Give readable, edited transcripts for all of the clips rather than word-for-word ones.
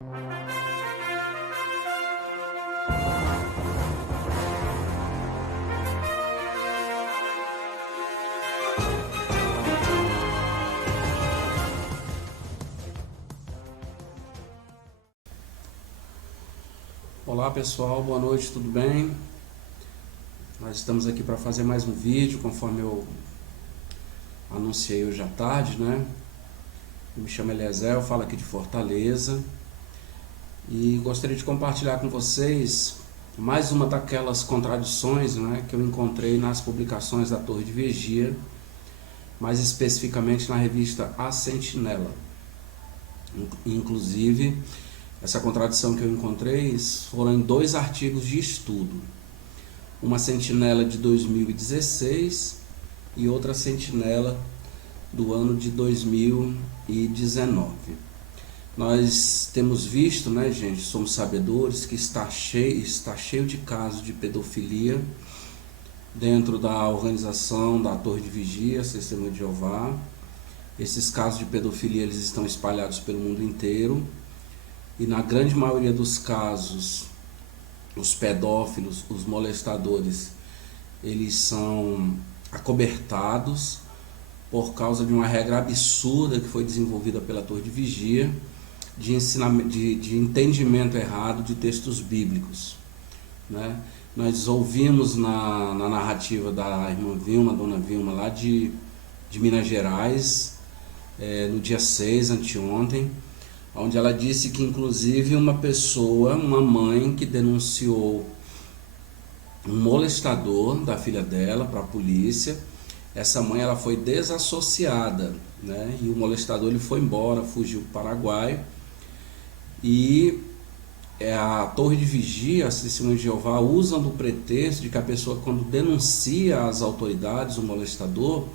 Olá pessoal, boa noite, tudo bem? Nós estamos aqui para fazer mais um vídeo, conforme eu anunciei hoje à tarde, né? Eu me chamo Eliezer, eu falo aqui de Fortaleza e gostaria de compartilhar com vocês mais uma daquelas contradições, né, que eu encontrei nas publicações da Torre de Vigia, mais especificamente na revista A Sentinela. Inclusive, essa contradição que eu encontrei foram em dois artigos de estudo. Uma sentinela de 2016 e outra sentinela do ano de 2019. Nós temos visto, né, gente, somos sabedores que está cheio de casos de pedofilia dentro da organização da Torre de Vigia, Testemunha de Jeová. Esses casos de pedofilia eles estão espalhados pelo mundo inteiro. E na grande maioria dos casos, os pedófilos, os molestadores, eles são acobertados por causa de uma regra absurda que foi desenvolvida pela Torre de Vigia, de entendimento errado de textos bíblicos, né? Nós ouvimos na narrativa da irmã Vilma, dona Vilma, lá de Minas Gerais, no dia 6, anteontem, onde ela disse que inclusive uma mãe que denunciou um molestador da filha dela para a polícia, essa mãe ela foi desassociada, né? E o molestador ele foi embora, fugiu para o Paraguai, e a Torre de Vigia, a Testemunha de Jeová, usam do pretexto de que a pessoa, quando denuncia às autoridades o molestador,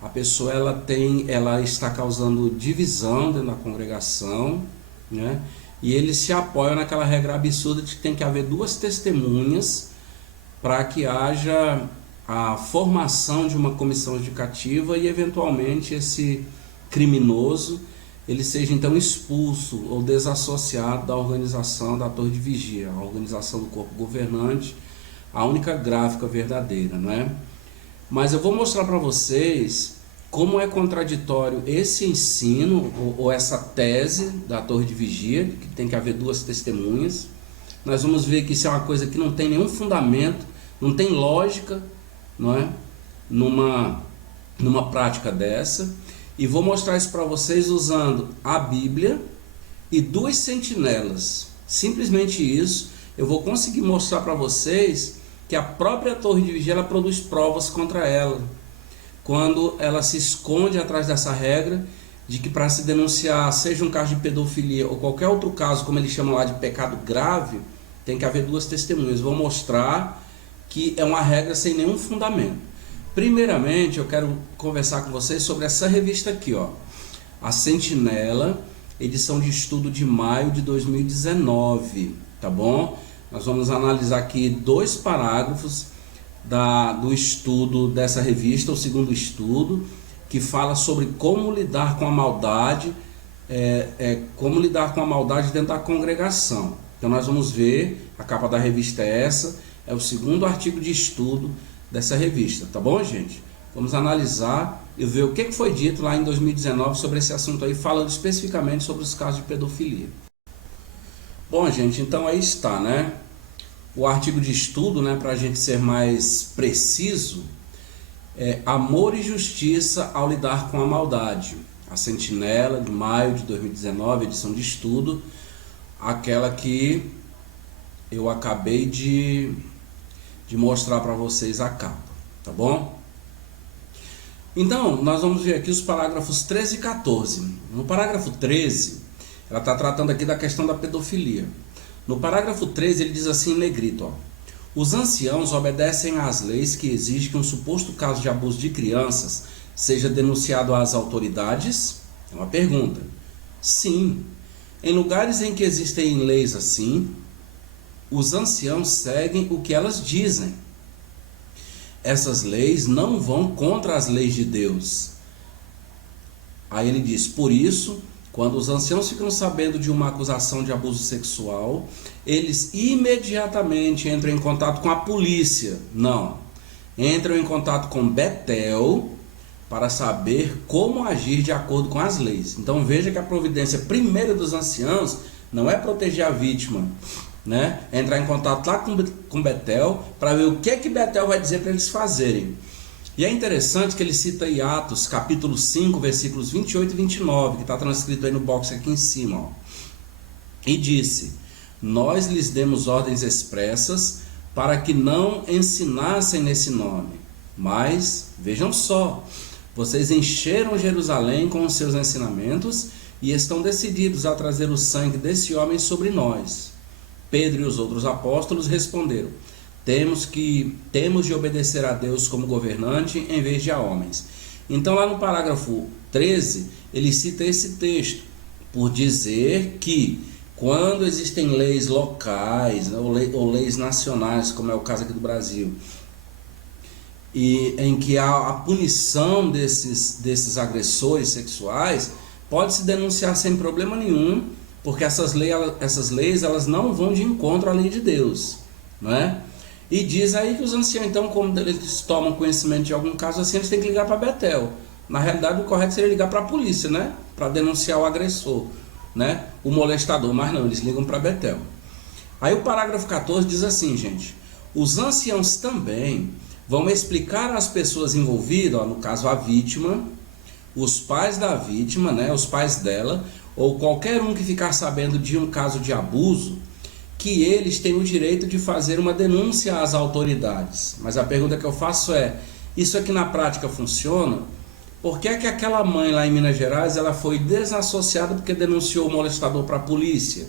a pessoa ela está causando divisão dentro da congregação, né? E eles se apoiam naquela regra absurda de que tem que haver duas testemunhas para que haja a formação de uma comissão judicativa e eventualmente esse criminoso ele seja então expulso ou desassociado da organização da Torre de Vigia, a organização do corpo governante, a única gráfica verdadeira, não é? Mas eu vou mostrar para vocês como é contraditório esse ensino ou essa tese da Torre de Vigia, que tem que haver duas testemunhas. Nós vamos ver que isso é uma coisa que não tem nenhum fundamento, não tem lógica, não é? Numa prática dessa. E vou mostrar isso para vocês usando a Bíblia e duas sentinelas. Simplesmente isso. Eu vou conseguir mostrar para vocês que a própria Torre de Vigia ela produz provas contra ela, quando ela se esconde atrás dessa regra de que para se denunciar, seja um caso de pedofilia ou qualquer outro caso, como eles chamam lá de pecado grave, tem que haver duas testemunhas. Vou mostrar que é uma regra sem nenhum fundamento. Primeiramente, eu quero conversar com vocês sobre essa revista aqui, ó, A Sentinela, edição de estudo de maio de 2019, tá bom? Nós vamos analisar aqui dois parágrafos do estudo dessa revista, o segundo estudo, que fala sobre como lidar com a maldade, dentro da congregação. Então nós vamos ver, a capa da revista é essa, é o segundo artigo de estudo dessa revista, tá bom, gente? Vamos analisar e ver o que foi dito lá em 2019 sobre esse assunto aí, falando especificamente sobre os casos de pedofilia. Bom, gente, então aí está, né? O artigo de estudo, né, para a gente ser mais preciso, é Amor e Justiça ao Lidar com a Maldade. A Sentinela, de maio de 2019, edição de estudo, aquela que eu acabei de mostrar para vocês a capa, tá bom? Então, nós vamos ver aqui os parágrafos 13 e 14. No parágrafo 13, ela está tratando aqui da questão da pedofilia. No parágrafo 13 ele diz assim em negrito, ó: os anciãos obedecem às leis que exigem que um suposto caso de abuso de crianças seja denunciado às autoridades? É uma pergunta. Sim. Em lugares em que existem leis assim, os anciãos seguem o que elas dizem. Essas leis não vão contra as leis de Deus. Aí ele diz: por isso, Quando os anciãos ficam sabendo de uma acusação de abuso sexual, eles imediatamente entram em contato com a polícia. Não. Entram em contato com Betel para saber como agir de acordo com as leis. Então veja que a providência primeira dos anciãos não é proteger a vítima, né? É entrar em contato lá com Betel para ver o que Betel vai dizer para eles fazerem. E é interessante que ele cita aí Atos, capítulo 5, versículos 28 e 29, que está transcrito aí no box aqui em cima. Ó. E disse: nós lhes demos ordens expressas para que não ensinassem nesse nome. Mas, vejam só, vocês encheram Jerusalém com os seus ensinamentos e estão decididos a trazer o sangue desse homem sobre nós. Pedro e os outros apóstolos responderam: temos de obedecer a Deus como governante em vez de a homens. Então lá no parágrafo 13, ele cita esse texto, por dizer que quando existem leis locais ou leis nacionais, como é o caso aqui do Brasil, e em que há a punição desses agressores sexuais, pode-se denunciar sem problema nenhum, porque essas leis elas não vão de encontro à lei de Deus, não é? E diz aí que os anciãos, então, como eles tomam conhecimento de algum caso assim, eles têm que ligar para Betel. Na realidade, o correto seria ligar para a polícia, né? Para denunciar o agressor, né? O molestador, mas não, eles ligam para Betel. Aí o parágrafo 14 diz assim, gente: os anciãos também vão explicar às pessoas envolvidas, ó, no caso a vítima, os pais da vítima, né? Os pais dela, ou qualquer um que ficar sabendo de um caso de abuso, que eles têm o direito de fazer uma denúncia às autoridades. Mas a pergunta que eu faço é: isso aqui na prática funciona? Por que é que aquela mãe lá em Minas Gerais ela foi desassociada porque denunciou o molestador para a polícia?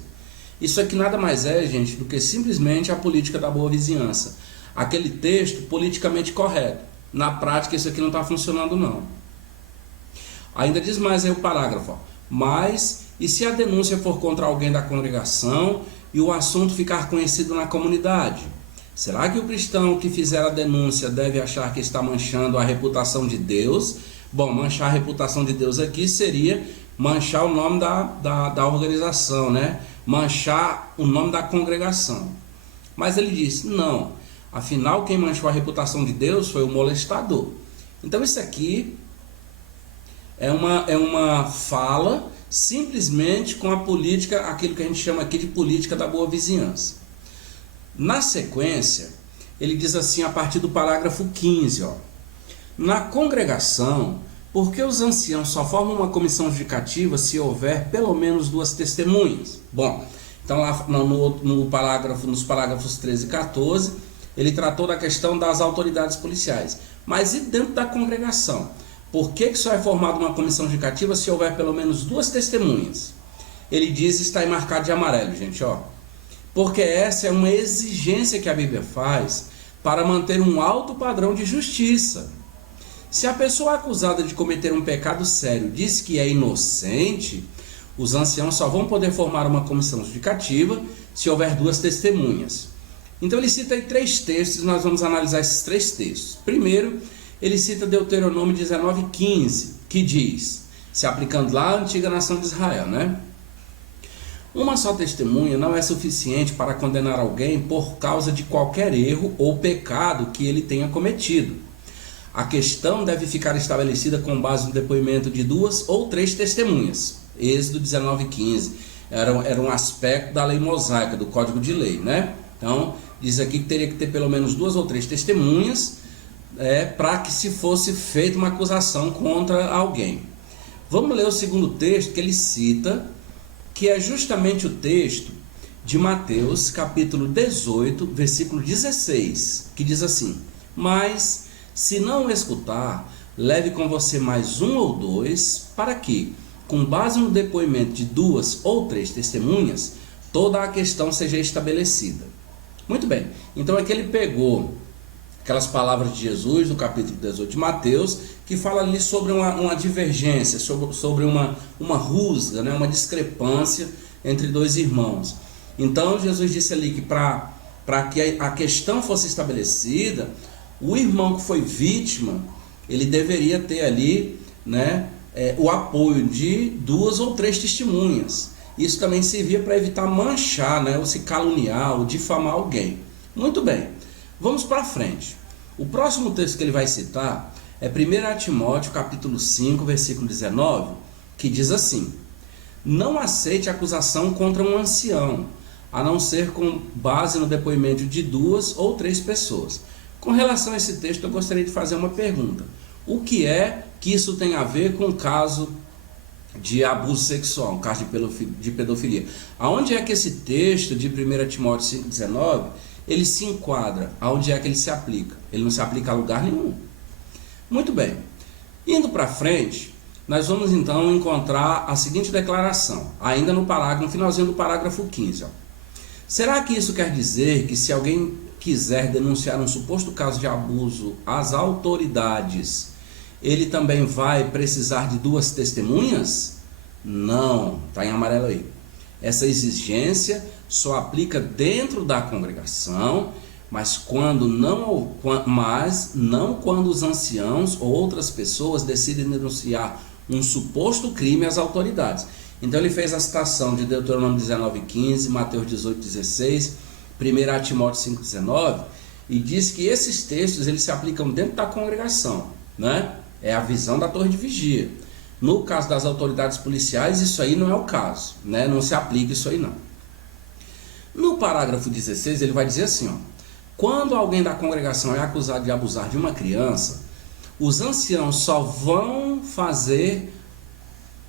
Isso aqui nada mais é, gente, do que simplesmente a política da boa vizinhança. Aquele texto politicamente correto. Na prática isso aqui não está funcionando não. Ainda diz mais aí o parágrafo, ó: mas, e se a denúncia for contra alguém da congregação e o assunto ficar conhecido na comunidade? Será que o cristão que fizer a denúncia deve achar que está manchando a reputação de Deus? Bom, manchar a reputação de Deus aqui seria manchar o nome da organização, né? Manchar o nome da congregação. Mas ele disse: não, afinal quem manchou a reputação de Deus foi o molestador. Então isso aqui é uma fala simplesmente com a política, aquilo que a gente chama aqui de política da boa vizinhança. Na sequência, ele diz assim a partir do parágrafo 15, ó: na congregação, por que os anciãos só formam uma comissão judicativa se houver pelo menos 2 testemunhas? Bom, então lá nos parágrafos 13 e 14, ele tratou da questão das autoridades policiais. Mas e dentro da congregação? Por que só é formada uma comissão judicativa se houver pelo menos 2 testemunhas? Ele diz, está aí marcado de amarelo, gente, ó. Porque essa é uma exigência que a Bíblia faz para manter um alto padrão de justiça. Se a pessoa acusada de cometer um pecado sério diz que é inocente, os anciãos só vão poder formar uma comissão judicativa se houver 2 testemunhas. Então ele cita aí 3 textos, nós vamos analisar esses 3 textos. Primeiro, ele cita Deuteronômio 19:15, que diz, se aplicando lá à antiga nação de Israel, né? Uma só testemunha não é suficiente para condenar alguém por causa de qualquer erro ou pecado que ele tenha cometido. A questão deve ficar estabelecida com base no depoimento de 2 ou 3 testemunhas. Êxodo 19:15 era um aspecto da lei mosaica, do código de lei, né? Então, diz aqui que teria que ter pelo menos 2 ou 3 testemunhas para que se fosse feita uma acusação contra alguém. Vamos ler o segundo texto que ele cita, que é justamente o texto de Mateus, capítulo 18, versículo 16, que diz assim: mas, se não o escutar, leve com você mais 1 ou 2, para que, com base no depoimento de 2 ou 3 testemunhas, toda a questão seja estabelecida. Muito bem, então aqui ele pegou aquelas palavras de Jesus, do capítulo 18 de Mateus, que fala ali sobre uma divergência, sobre uma rusga, né, uma discrepância entre 2 irmãos. Então Jesus disse ali que para que a questão fosse estabelecida, o irmão que foi vítima, ele deveria ter ali, né, o apoio de 2 ou 3 testemunhas. Isso também servia para evitar manchar, né, ou se caluniar, ou difamar alguém. Muito bem, vamos para frente. O próximo texto que ele vai citar é 1 Timóteo capítulo 5, versículo 19, que diz assim: não aceite acusação contra um ancião, a não ser com base no depoimento de 2 ou 3 pessoas. Com relação a esse texto, eu gostaria de fazer uma pergunta. O que é que isso tem a ver com o caso de abuso sexual, um caso de pedofilia? Aonde é que esse texto de 1 Timóteo 5,19, ele se enquadra? Aonde é que ele se aplica? Ele não se aplica a lugar nenhum. Muito bem. Indo para frente, nós vamos então encontrar a seguinte declaração, ainda no finalzinho do parágrafo 15. Ó. Será que isso quer dizer que se alguém quiser denunciar um suposto caso de abuso às autoridades, ele também vai precisar de 2 testemunhas? Não, está em amarelo aí. Essa exigência só aplica dentro da congregação, mas não quando os anciãos ou outras pessoas decidem denunciar um suposto crime às autoridades. Então ele fez a citação de Deuteronômio 19,15, Mateus 18,16, 1 Timóteo 5,19, e diz que esses textos eles se aplicam dentro da congregação, né? É a visão da torre de vigia. No caso das autoridades policiais, isso aí não é o caso, né? Não se aplica isso aí não. No parágrafo 16, ele vai dizer assim, ó: quando alguém da congregação é acusado de abusar de uma criança, os anciãos só vão fazer...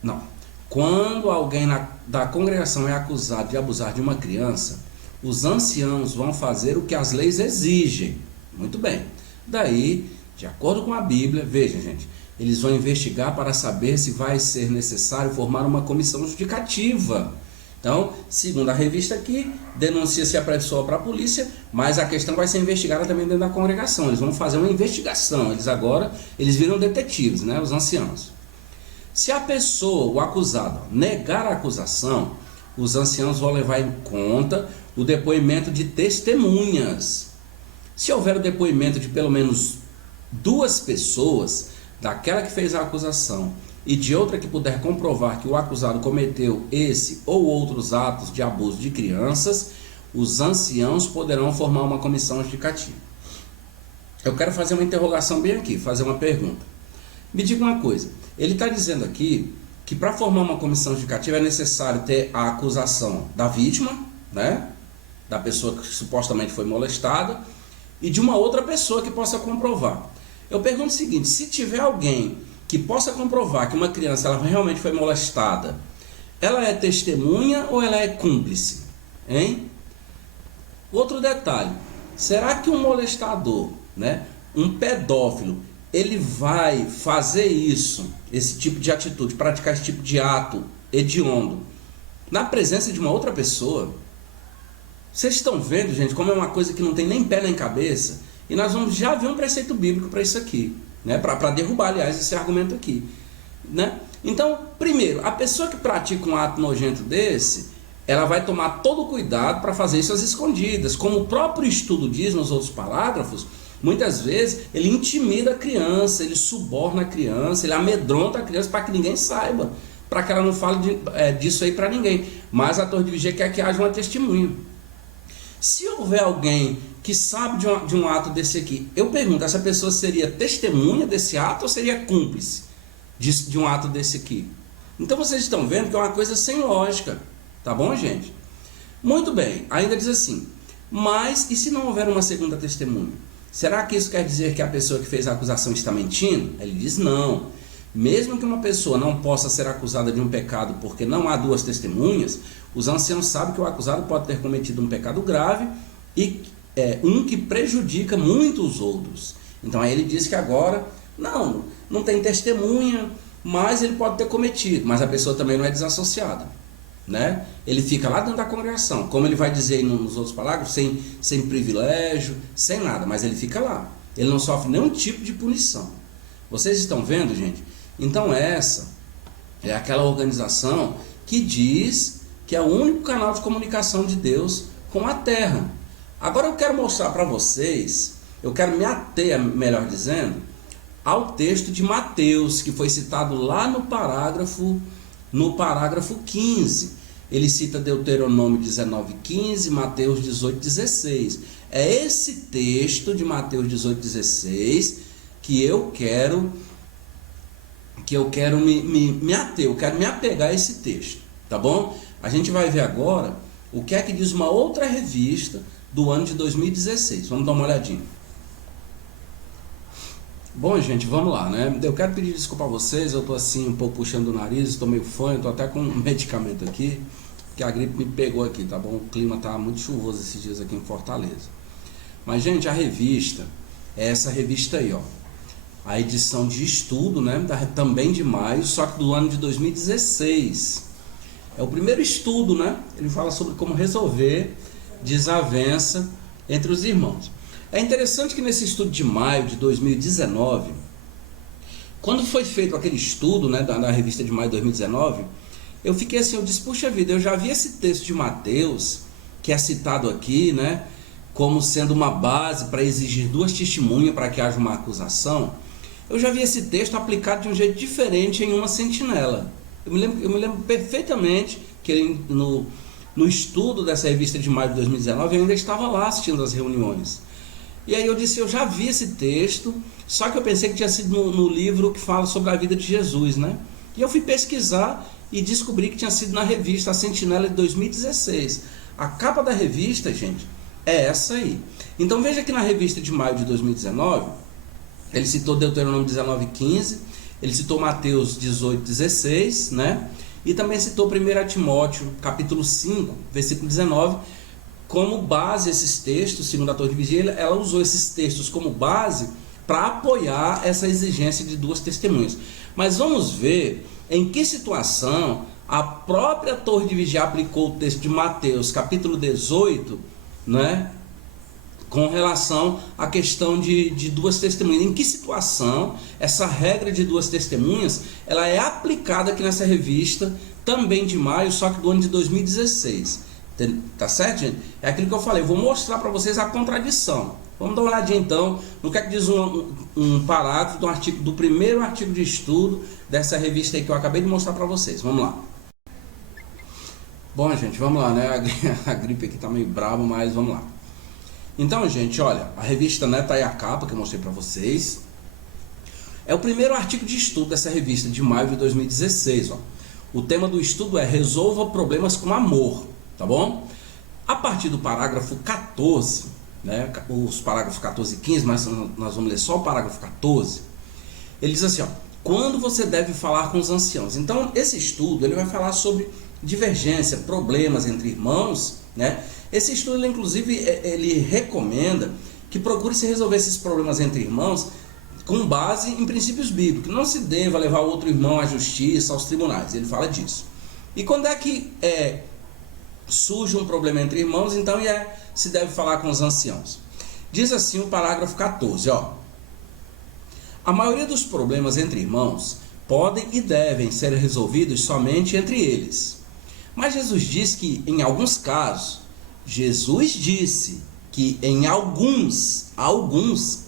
Não. Quando alguém da congregação é acusado de abusar de uma criança, os anciãos vão fazer o que as leis exigem. Muito bem. Daí, de acordo com a Bíblia, veja, gente, eles vão investigar para saber se vai ser necessário formar uma comissão judicativa. Então, segundo a revista aqui, denuncia-se a pessoa para a polícia, mas a questão vai ser investigada também dentro da congregação. Eles vão fazer uma investigação. Eles viram detetives, né, os anciãos. Se a pessoa, o acusado, negar a acusação, os anciãos vão levar em conta o depoimento de testemunhas. Se houver o depoimento de pelo menos 2 pessoas, daquela que fez a acusação e de outra que puder comprovar que o acusado cometeu esse ou outros atos de abuso de crianças, os anciãos poderão formar uma comissão judicativa. Eu quero fazer uma interrogação bem aqui, fazer uma pergunta. Me diga uma coisa, ele está dizendo aqui que para formar uma comissão judicativa é necessário ter a acusação da vítima, né, da pessoa que supostamente foi molestada, e de uma outra pessoa que possa comprovar. Eu pergunto o seguinte: se tiver alguém que possa comprovar que uma criança ela realmente foi molestada, ela é testemunha ou ela é cúmplice? Hein? Outro detalhe, será que um molestador, né, um pedófilo, ele vai fazer isso, esse tipo de atitude, praticar esse tipo de ato hediondo, na presença de uma outra pessoa? Vocês estão vendo, gente, como é uma coisa que não tem nem pé nem cabeça? E nós vamos já ver um preceito bíblico para isso aqui, né? Para derrubar, aliás, esse argumento aqui, né? Então, primeiro, a pessoa que pratica um ato nojento desse, ela vai tomar todo o cuidado para fazer isso às escondidas. Como o próprio estudo diz nos outros parágrafos, muitas vezes ele intimida a criança, ele suborna a criança, ele amedronta a criança para que ninguém saiba, para que ela não fale disso aí para ninguém. Mas a torre de vigia quer que haja uma testemunha. Se houver alguém que sabe de um ato desse aqui, eu pergunto, essa pessoa seria testemunha desse ato ou seria cúmplice de um ato desse aqui? Então vocês estão vendo que é uma coisa sem lógica, tá bom, gente? Muito bem, ainda diz assim: mas e se não houver uma segunda testemunha? Será que isso quer dizer que a pessoa que fez a acusação está mentindo? Ele diz não. Mesmo que uma pessoa não possa ser acusada de um pecado porque não há 2 testemunhas, os anciãos sabem que o acusado pode ter cometido um pecado grave e um que prejudica muito os outros. Então aí ele diz que agora não tem testemunha, mas ele pode ter cometido, mas a pessoa também não é desassociada, né? Ele fica lá dentro da congregação, como ele vai dizer nos outros parágrafos, sem privilégio, sem nada, mas ele fica lá. Ele não sofre nenhum tipo de punição. Vocês estão vendo, gente? Então essa é aquela organização que diz que é o único canal de comunicação de Deus com a terra. Agora eu quero mostrar para vocês, eu quero me ater, melhor dizendo, ao texto de Mateus, que foi citado lá no parágrafo 15. Ele cita Deuteronômio 19:15, Mateus 18:16. É esse texto de Mateus 18:16 que eu quero me ater, eu quero me apegar a esse texto, tá bom? A gente vai ver agora o que é que diz uma outra revista do ano de 2016. Vamos dar uma olhadinha. Bom, gente, vamos lá, né? Eu quero pedir desculpa a vocês, eu tô assim um pouco puxando o nariz, estou meio fanho, tô até com um medicamento aqui, que a gripe me pegou aqui, tá bom? O clima tá muito chuvoso esses dias aqui em Fortaleza. Mas, gente, a revista é essa revista aí, ó. A edição de estudo, né? Também de maio, só que do ano de 2016. É o primeiro estudo, né? Ele fala sobre como resolver desavença entre os irmãos. É interessante que nesse estudo de maio de 2019, quando foi feito aquele estudo, né, da revista de maio de 2019, eu fiquei assim, eu disse, puxa vida, eu já vi esse texto de Mateus, que é citado aqui, né, como sendo uma base para exigir 2 testemunhas para que haja uma acusação. Eu já vi esse texto aplicado de um jeito diferente em uma sentinela. Eu me lembro perfeitamente que ele, no estudo dessa revista de maio de 2019, eu ainda estava lá assistindo as reuniões. E aí eu disse, eu já vi esse texto, só que eu pensei que tinha sido no livro que fala sobre a vida de Jesus, né? E eu fui pesquisar e descobri que tinha sido na revista A Sentinela de 2016. A capa da revista, gente, é essa aí. Então veja que na revista de maio de 2019, ele citou Deuteronômio 19:15, ele citou Mateus 18:16, né? E também citou 1 Timóteo, capítulo 5, versículo 19, como base esses textos. Segundo a Torre de Vigia, ela usou esses textos como base para apoiar essa exigência de 2 testemunhas. Mas vamos ver em que situação a própria Torre de Vigia aplicou o texto de Mateus, capítulo 18, né, com relação à questão de 2 testemunhas. Em que situação essa regra de 2 testemunhas ela é aplicada aqui nessa revista, também de maio, só que do ano de 2016. Tá certo, gente? É aquilo que eu falei, eu vou mostrar para vocês a contradição. Vamos dar uma olhadinha então no que é que diz um parágrafo do artigo, do primeiro artigo de estudo dessa revista aí que eu acabei de mostrar para vocês. Vamos lá. Bom, gente, vamos lá, né? A gripe aqui tá meio brava, mas vamos lá. Então, gente, olha, a revista, né, tá aí a capa que eu mostrei para vocês. É o primeiro artigo de estudo dessa revista de maio de 2016, ó. O tema do estudo é Resolva Problemas com Amor. Tá bom? A partir do parágrafo 14, né, os parágrafos 14 e 15, mas nós vamos ler só o parágrafo 14, ele diz assim, ó, quando você deve falar com os anciãos. Então, esse estudo ele vai falar sobre divergência, problemas entre irmãos, né? Esse estudo, ele, inclusive, ele recomenda que procure se resolver esses problemas entre irmãos com base em princípios bíblicos. Não se deva levar o outro irmão à justiça, aos tribunais. Ele fala disso. E quando é que surge um problema entre irmãos, então se deve falar com os anciãos. Diz assim o parágrafo 14, ó. A maioria dos problemas entre irmãos podem e devem ser resolvidos somente entre eles. Mas Jesus diz que em alguns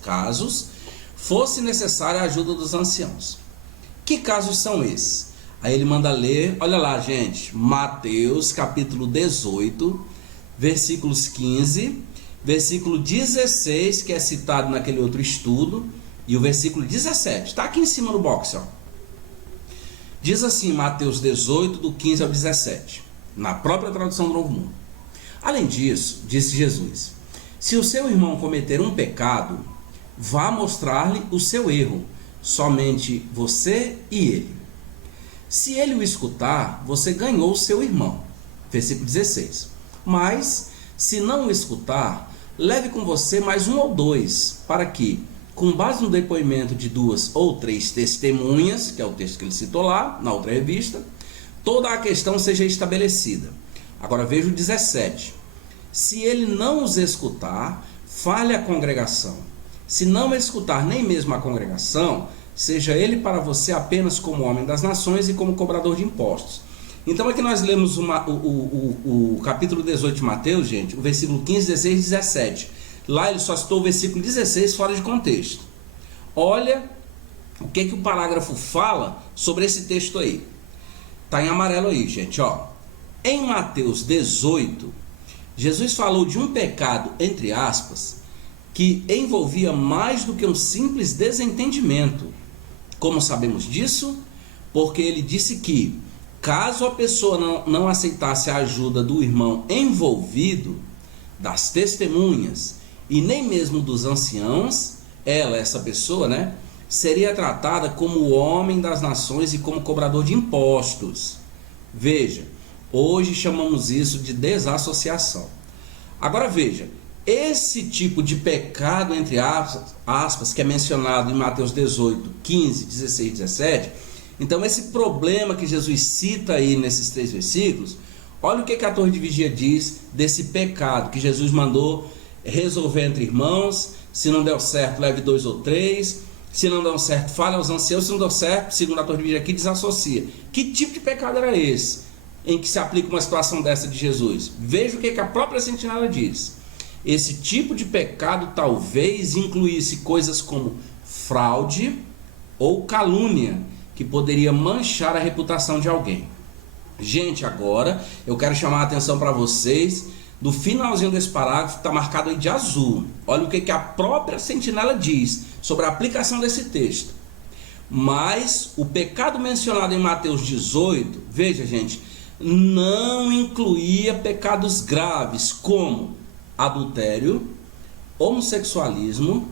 casos, fosse necessária a ajuda dos anciãos. Que casos são esses? Aí ele manda ler, olha lá, gente, Mateus capítulo 18, versículos 15, versículo 16, que é citado naquele outro estudo, e o versículo 17, está aqui em cima no box, ó. Diz assim, Mateus 18, do 15 ao 17, na própria tradução do Novo Mundo. Além disso, disse Jesus, se o seu irmão cometer um pecado, vá mostrar-lhe o seu erro, somente você e ele. Se ele o escutar, você ganhou o seu irmão. Versículo 16. Mas, se não o escutar, leve com você mais 1 ou 2, para que, com base no depoimento de 2 ou 3 testemunhas, que é o texto que ele citou lá, na outra revista, toda a questão seja estabelecida. Agora veja o 17. Se ele não os escutar, fale à congregação. Se não escutar nem mesmo a congregação, seja ele para você apenas como homem das nações e como cobrador de impostos. Então aqui nós lemos o capítulo 18 de Mateus, gente, o versículo 15, 16 e 17. Lá ele só citou o versículo 16 fora de contexto. Olha O que o parágrafo fala sobre esse texto aí? Tá em amarelo aí, gente, ó. Em Mateus 18, Jesus falou de um pecado, entre aspas, que envolvia mais do que um simples desentendimento. Como sabemos disso? Porque ele disse que, caso a pessoa não aceitasse a ajuda do irmão envolvido, das testemunhas e nem mesmo dos anciãos, essa pessoa, né, seria tratada como o homem das nações e como cobrador de impostos. Veja, hoje chamamos isso de desassociação. Agora veja, esse tipo de pecado, entre aspas, que é mencionado em Mateus 18, 15, 16, 17, então esse problema que Jesus cita aí nesses 3 versículos, olha o que a torre de vigia diz desse pecado que Jesus mandou resolver entre irmãos. Se não deu certo, leve 2 ou 3. Se não deu certo, fale aos anciãos. Se não deu certo, segundo a torre de vigia aqui, desassocia. Que tipo de pecado era esse em que se aplica uma situação dessa de Jesus? Veja o que a própria sentinela diz. Esse tipo de pecado talvez incluísse coisas como fraude ou calúnia, que poderia manchar a reputação de alguém. Gente, agora eu quero chamar a atenção para vocês do finalzinho desse parágrafo, está marcado aí de azul. Olha o que a própria sentinela diz sobre a aplicação desse texto. Mas o pecado mencionado em Mateus 18, veja, gente, não incluía pecados graves como adultério, homossexualismo,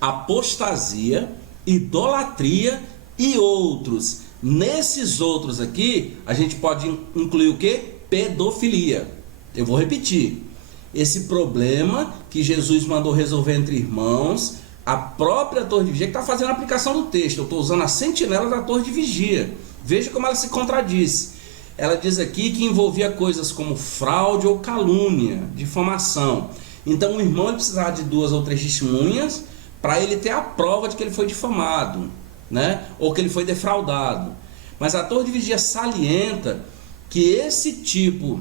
apostasia, idolatria e outros. Nesses outros aqui, a gente pode incluir o que? Pedofilia. Eu vou repetir. Esse problema que Jesus mandou resolver entre irmãos, a própria torre de vigia que está fazendo a aplicação do texto. Eu estou usando a sentinela da torre de vigia. Veja como ela se contradiz. Ela diz aqui que envolvia coisas como fraude ou calúnia, difamação. Então o irmão precisava de 2 ou 3 testemunhas para ele ter a prova de que ele foi difamado, né? Ou que ele foi defraudado. Mas a torre de vigia salienta que esse tipo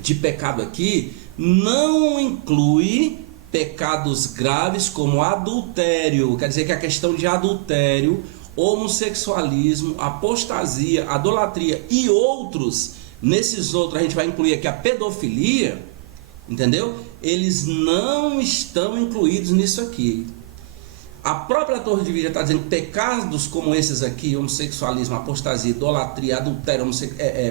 de pecado aqui não inclui pecados graves como adultério. Quer dizer que a questão de adultério, homossexualismo, apostasia, idolatria e outros, nesses outros a gente vai incluir aqui a pedofilia, entendeu? Eles não estão incluídos nisso aqui. A própria torre de vigia está dizendo que pecados como esses aqui, homossexualismo, apostasia, idolatria, adultério,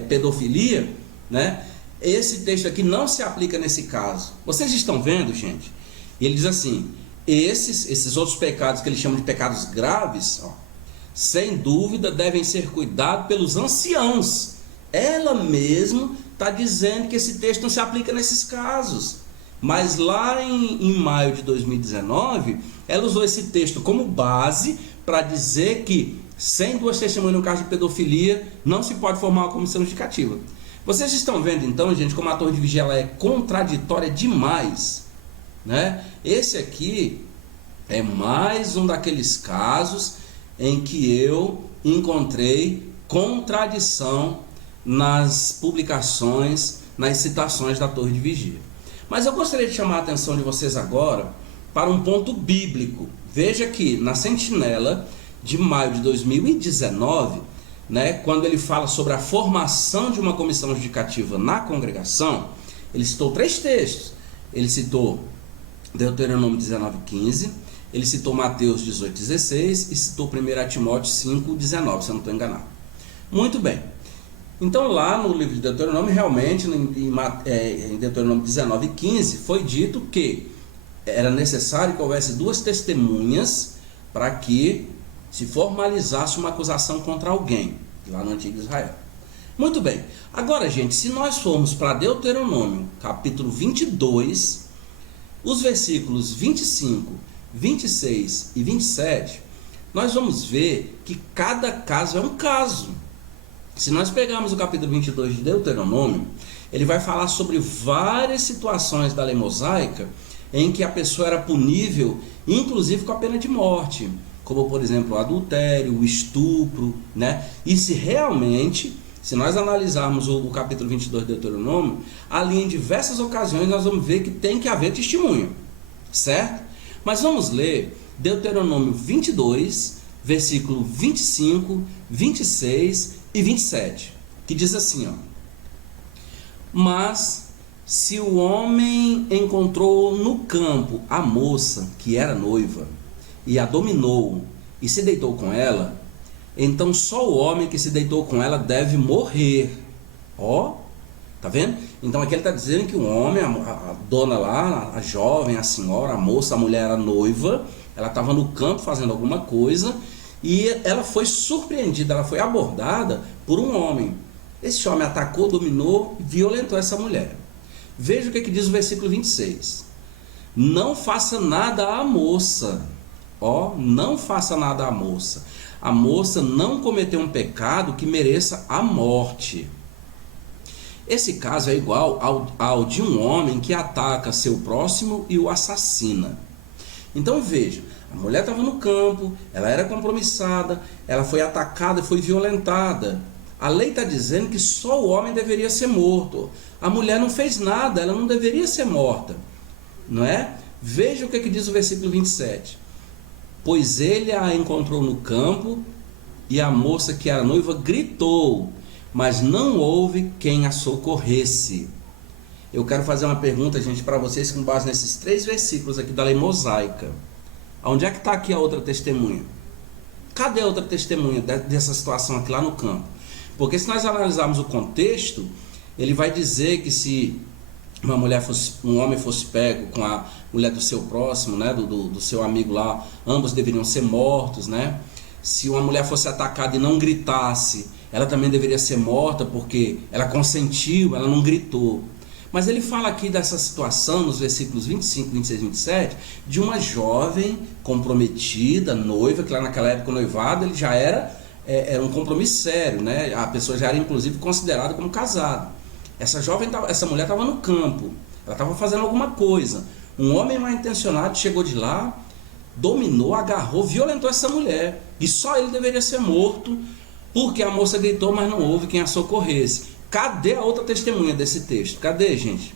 pedofilia, né? Esse texto aqui não se aplica nesse caso. Vocês estão vendo, gente? E ele diz assim, esses outros pecados que ele chama de pecados graves, ó, sem dúvida devem ser cuidados pelos anciãos. Ela mesmo está dizendo que esse texto não se aplica nesses casos. Mas lá em maio de 2019, ela usou esse texto como base para dizer que sem 2 testemunhas no caso de pedofilia não se pode formar uma comissão justificativa. Vocês estão vendo então, gente, como a torre de vigia ela é contraditória demais, né? Esse aqui é mais um daqueles casos em que eu encontrei contradição nas publicações, nas citações da torre de vigia. Mas eu gostaria de chamar a atenção de vocês agora para um ponto bíblico. Veja que na sentinela de maio de 2019, né, quando ele fala sobre a formação de uma comissão judicativa na congregação, ele citou 3 textos. Ele citou Deuteronômio 19:15, ele citou Mateus 18:16 e citou 1 Timóteo 5:19, se eu não estou enganado. Muito bem. Então lá no livro de Deuteronômio, realmente em Deuteronômio 19:15, foi dito que era necessário que houvesse 2 testemunhas para que se formalizasse uma acusação contra alguém, lá no antigo Israel. Muito bem. Agora, gente, se nós formos para Deuteronômio, capítulo 22, os versículos 25, 26 e 27, nós vamos ver que cada caso é um caso. Se nós pegarmos o capítulo 22 de Deuteronômio, ele vai falar sobre várias situações da lei mosaica em que a pessoa era punível, inclusive com a pena de morte, como por exemplo o adultério, o estupro, né? E se nós analisarmos o capítulo 22 de Deuteronômio, ali em diversas ocasiões nós vamos ver que tem que haver testemunha, certo? Mas vamos ler Deuteronômio 22, versículo 25, 26 e 27, que diz assim, ó: Mas se o homem encontrou no campo a moça que era noiva, e a dominou, e se deitou com ela, então só o homem que se deitou com ela deve morrer. Ó, tá vendo? Então aqui ele está dizendo que o homem, a dona lá, a jovem, a senhora, a moça, a mulher era noiva, ela estava no campo fazendo alguma coisa, e ela foi surpreendida, ela foi abordada por um homem. Esse homem atacou, dominou e violentou essa mulher. Veja o que diz o versículo 26. Não faça nada à moça. Ó, não faça nada à moça. A moça não cometeu um pecado que mereça a morte. Esse caso é igual ao de um homem que ataca seu próximo e o assassina. Então veja, a mulher estava no campo, ela era compromissada, ela foi atacada e foi violentada. A lei está dizendo que só o homem deveria ser morto. A mulher não fez nada, ela não deveria ser morta, não é? Veja o que diz o versículo 27. Pois ele a encontrou no campo, e a moça que era noiva gritou, mas não houve quem a socorresse. Eu quero fazer uma pergunta, gente, para vocês com base nesses 3 versículos aqui da lei mosaica. Onde é que está aqui a outra testemunha? Cadê a outra testemunha dessa situação aqui lá no campo? Porque se nós analisarmos o contexto, ele vai dizer que se um homem fosse pego com a mulher do seu próximo, né, do seu amigo lá, ambos deveriam ser mortos, né? Se uma mulher fosse atacada e não gritasse, ela também deveria ser morta, porque ela consentiu, ela não gritou. Mas ele fala aqui dessa situação, nos versículos 25, 26 e 27, de uma jovem comprometida, noiva, que lá naquela época o noivado ele já era um compromisso sério, né? A pessoa já era inclusive considerada como casada. Essa mulher estava no campo, ela estava fazendo alguma coisa. Um homem mal intencionado chegou de lá, dominou, agarrou, violentou essa mulher. E só ele deveria ser morto, porque a moça gritou, mas não houve quem a socorresse. Cadê a outra testemunha desse texto? Cadê, gente?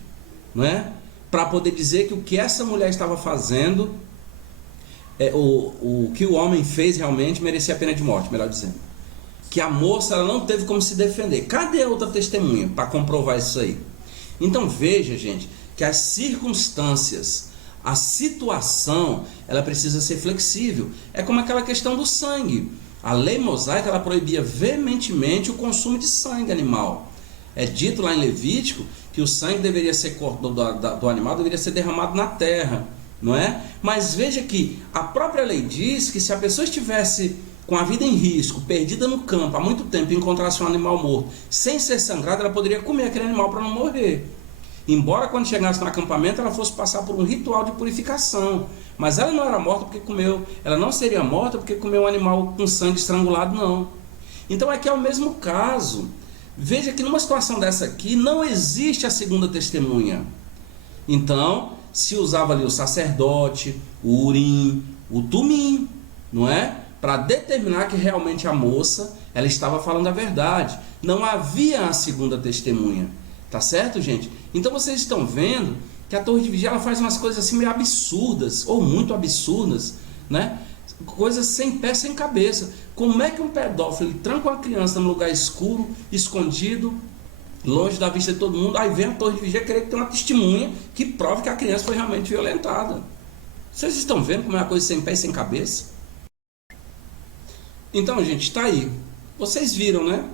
Não é? Para poder dizer que o que essa mulher estava fazendo, o que o homem fez realmente merecia a pena de morte, melhor dizendo. Que a moça ela não teve como se defender. Cadê a outra testemunha para comprovar isso aí? Então veja, gente, que as circunstâncias, a situação, ela precisa ser flexível. É como aquela questão do sangue. A lei mosaica ela proibia veementemente o consumo de sangue animal. É dito lá em Levítico que o sangue deveria ser do animal deveria ser derramado na terra, não é? Mas veja que a própria lei diz que se a pessoa estivesse com a vida em risco, perdida no campo há muito tempo e encontrasse um animal morto, sem ser sangrado, ela poderia comer aquele animal para não morrer. Embora quando chegasse no acampamento ela fosse passar por um ritual de purificação, mas ela não era morta porque comeu, ela não seria morta porque comeu um animal com sangue estrangulado, não. Então aqui é o mesmo caso. Veja que numa situação dessa aqui não existe a segunda testemunha. Então se usava ali o sacerdote, o urim, o tumim, não é? Para determinar que realmente a moça ela estava falando a verdade. Não havia a segunda testemunha. Tá certo, gente? Então vocês estão vendo que a torre de vigia ela faz umas coisas assim meio absurdas, ou muito absurdas, né? Coisas sem pé, sem cabeça. Como é que um pedófilo ele tranca uma criança num lugar escuro, escondido, longe da vista de todo mundo, aí vem a torre de vigia querer que tenha uma testemunha que prove que a criança foi realmente violentada? Vocês estão vendo como é uma coisa sem pé e sem cabeça? Então, gente, está aí. Vocês viram, né?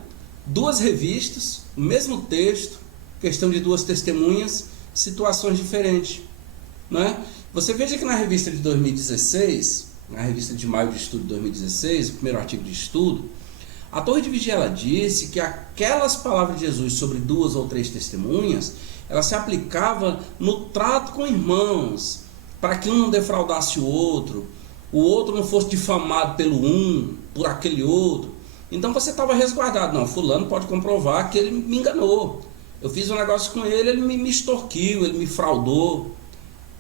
2 revistas, o mesmo texto, questão de 2 testemunhas, situações diferentes, né? Você veja que na revista de 2016, na revista de maio de estudo de 2016, o primeiro artigo de estudo, a torre de vigia ela disse que aquelas palavras de Jesus sobre 2 ou 3 testemunhas, ela se aplicava no trato com irmãos, para que um não defraudasse o outro não fosse difamado por aquele outro. Então você estava resguardado. Não, fulano pode comprovar que ele me enganou. Eu fiz um negócio com ele, ele me extorquiu, ele me fraudou,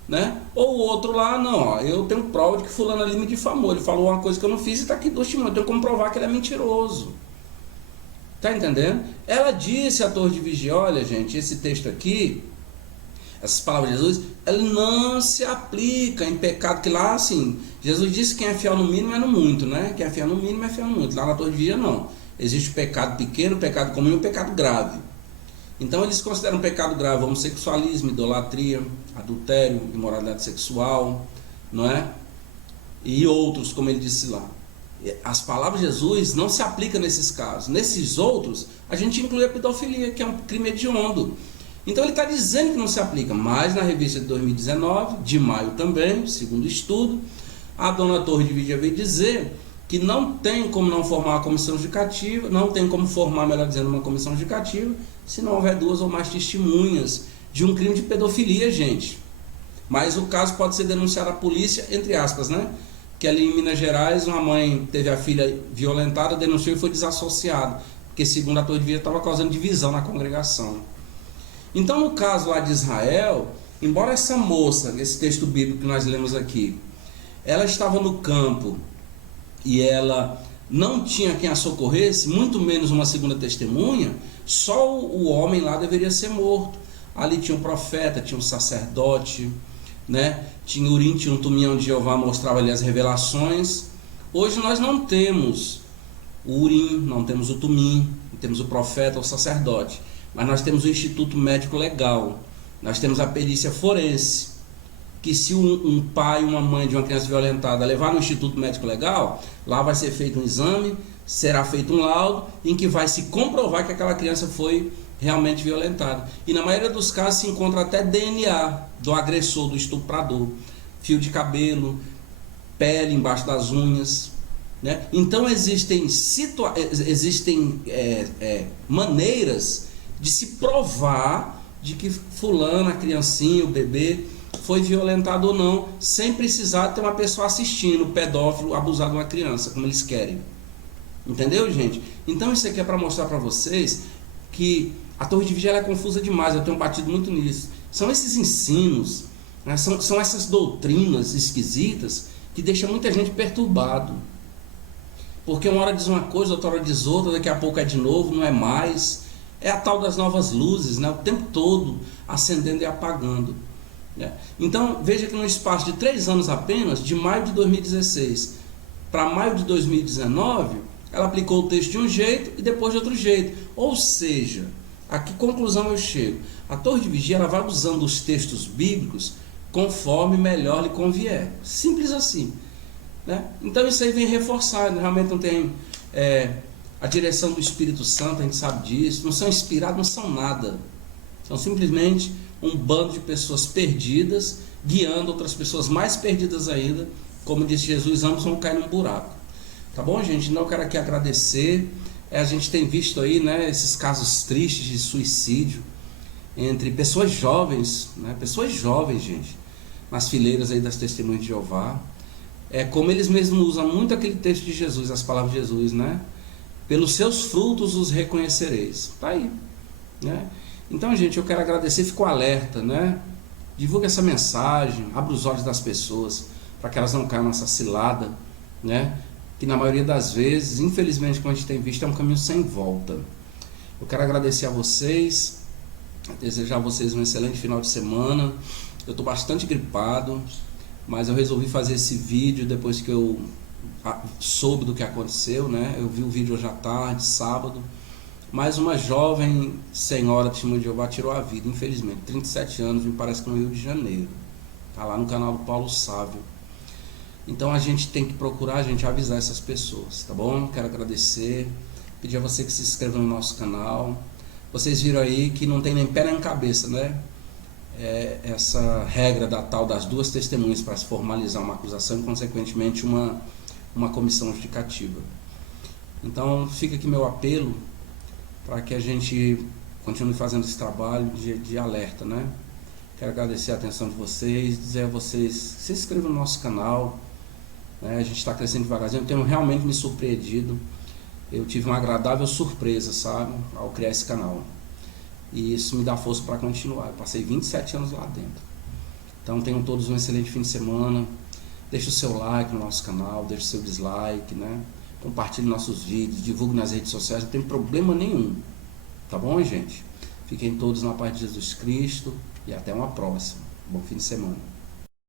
né? Ou o outro lá, não, ó, eu tenho prova de que fulano ali me difamou, ele falou uma coisa que eu não fiz e está aqui 2 testemunhas, eu tenho como provar que ele é mentiroso. Tá entendendo? Ela disse, a torre de vigia, olha gente, esse texto aqui essas palavras de Jesus, ele não se aplica em pecado, que lá, assim, Jesus disse que quem é fiel no mínimo é no muito, né? Quem é fiel no mínimo é fiel no muito. Lá na Torre de Vigia, não. Existe o pecado pequeno, o pecado comum e o pecado grave. Então, eles consideram pecado grave homossexualismo, idolatria, adultério, imoralidade sexual, não é? E outros, como ele disse lá. As palavras de Jesus não se aplicam nesses casos. Nesses outros, a gente inclui a pedofilia, que é um crime hediondo. Então ele está dizendo que não se aplica. Mas na revista de 2019, de maio também, segundo estudo, a dona Torre de Vigia veio dizer que não tem como não formar uma comissão judicativa, não tem como formar, melhor dizendo, uma comissão judicativa, se não houver 2 ou mais testemunhas de um crime de pedofilia, gente. Mas o caso pode ser denunciado à polícia, entre aspas, né? Que ali em Minas Gerais, uma mãe teve a filha violentada, denunciou e foi desassociada, porque segundo a Torre de Vigia estava causando divisão na congregação. Então, no caso lá de Israel, embora essa moça, esse texto bíblico que nós lemos aqui, ela estava no campo e ela não tinha quem a socorresse, muito menos uma segunda testemunha, só o homem lá deveria ser morto. Ali tinha um profeta, tinha um sacerdote, né? Tinha Urim, tinha um Tumim onde Jeová mostrava ali as revelações. Hoje nós não temos o Urim, não temos o Tumim, não temos o profeta, o sacerdote, mas nós temos o Instituto Médico Legal, nós temos a perícia forense, que se um pai ou uma mãe de uma criança violentada levar no Instituto Médico Legal, lá vai ser feito um exame, será feito um laudo em que vai se comprovar que aquela criança foi realmente violentada. E na maioria dos casos se encontra até DNA do agressor, do estuprador, fio de cabelo, pele embaixo das unhas, né? Então existem maneiras de se provar de que fulano, a criancinha, o bebê, foi violentado ou não, sem precisar ter uma pessoa assistindo, o pedófilo abusar de uma criança, como eles querem. Entendeu, gente? Então isso aqui é para mostrar para vocês que a Torre de Vigia é confusa demais, eu tenho batido muito nisso. São esses ensinos, né? São essas doutrinas esquisitas que deixam muita gente perturbado. Porque uma hora diz uma coisa, outra hora diz outra, daqui a pouco é de novo, não é mais. É a tal das novas luzes, né? O tempo todo acendendo e apagando. Né? Então veja que no espaço de 3 anos apenas, de maio de 2016 para maio de 2019, ela aplicou o texto de um jeito e depois de outro jeito. Ou seja, a que conclusão eu chego? A Torre de Vigia ela vai usando os textos bíblicos conforme melhor lhe convier. Simples assim. Né? Então isso aí vem reforçar, realmente não tem a direção do Espírito Santo, a gente sabe disso, não são inspirados, não são nada. São simplesmente um bando de pessoas perdidas, guiando outras pessoas mais perdidas ainda, como disse Jesus, ambos vão cair num buraco. Tá bom, gente? Então eu quero aqui agradecer. A gente tem visto aí, né, esses casos tristes de suicídio entre pessoas jovens, né, gente, nas fileiras aí das Testemunhas de Jeová. Como eles mesmos usam muito aquele texto de Jesus, as palavras de Jesus, né? Pelos seus frutos os reconhecereis. Tá aí, né? Então, gente, eu quero agradecer, fico alerta, né? Divulga essa mensagem, abra os olhos das pessoas, para que elas não caiam nessa cilada, né? Que na maioria das vezes, infelizmente, como a gente tem visto, é um caminho sem volta. Eu quero agradecer a vocês, desejar a vocês um excelente final de semana. Eu estou bastante gripado, mas eu resolvi fazer esse vídeo depois que eu soube do que aconteceu, né? Eu vi o vídeo hoje à tarde, sábado. Mas uma jovem senhora testemunha de Jeová tirou a vida, infelizmente, 37 anos, me parece que no Rio de Janeiro. Está lá no canal do Paulo Sávio. Então a gente tem que procurar, a gente avisar essas pessoas, tá bom? Quero agradecer, pedir a você que se inscreva no nosso canal. Vocês viram aí que não tem nem pé nem cabeça, né? Essa regra da tal das 2 testemunhas para se formalizar uma acusação e consequentemente uma comissão judicativa. Então fica aqui meu apelo para que a gente continue fazendo esse trabalho de alerta, né? Quero agradecer a atenção de vocês, dizer a vocês, se inscrevam no nosso canal, né? A gente está crescendo devagarzinho, eu tenho realmente me surpreendido, eu tive uma agradável surpresa, sabe, ao criar esse canal, e isso me dá força para continuar. Eu passei 27 anos lá dentro. Então tenham todos um excelente fim de semana, deixe o seu like no nosso canal, deixe o seu dislike, né? Compartilhe nossos vídeos, divulgue nas redes sociais, não tem problema nenhum, tá bom, gente? Fiquem todos na paz de Jesus Cristo E até uma próxima. Bom fim de semana.